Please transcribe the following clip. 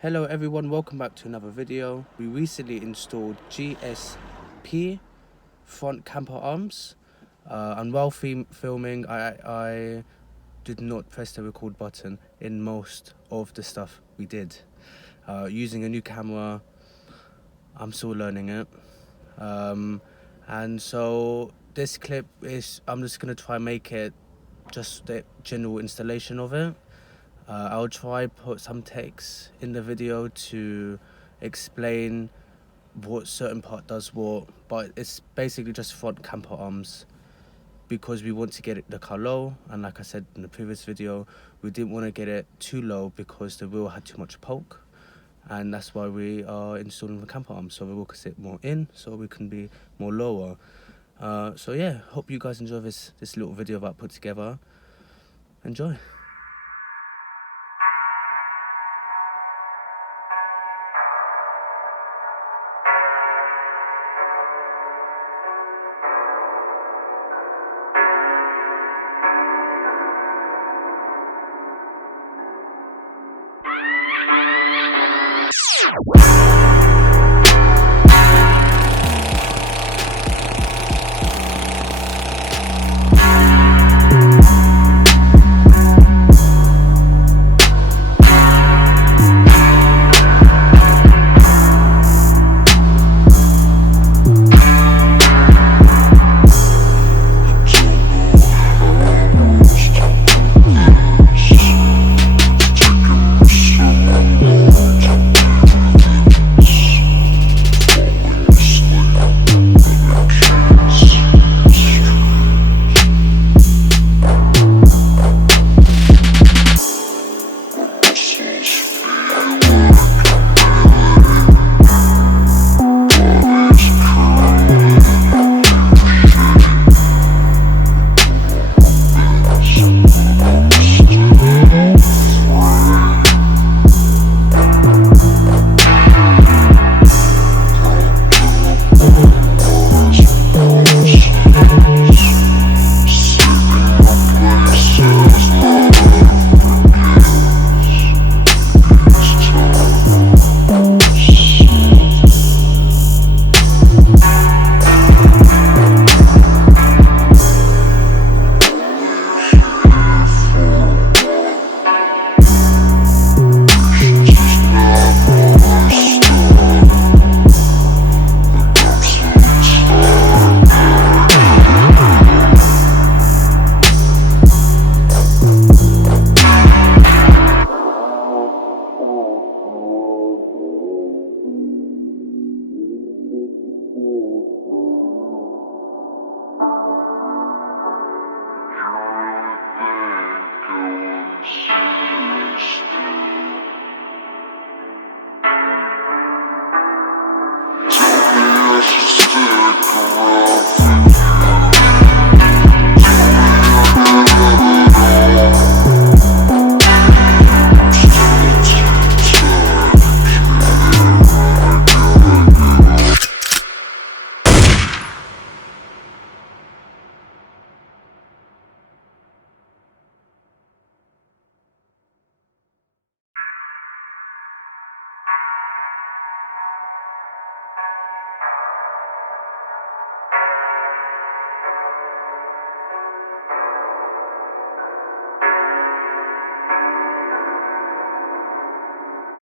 Hello everyone, welcome back to another video. We recently installed GSP front camper arms, and while filming I did not press the record button in most of the stuff we did. Using a new camera, I'm still learning it, and so this clip is, I'm just going to try and make it just the general installation of it. I'll try put some text in the video to explain what certain part does what, but it's basically just front camper arms because we want to get the car low, and like I said in the previous video, we didn't want to get it too low because the wheel had too much poke, and that's why we are installing the camper arms, so the wheel can sit more in, so we can be more lower. So yeah, hope you guys enjoy this little video that I put together. Enjoy.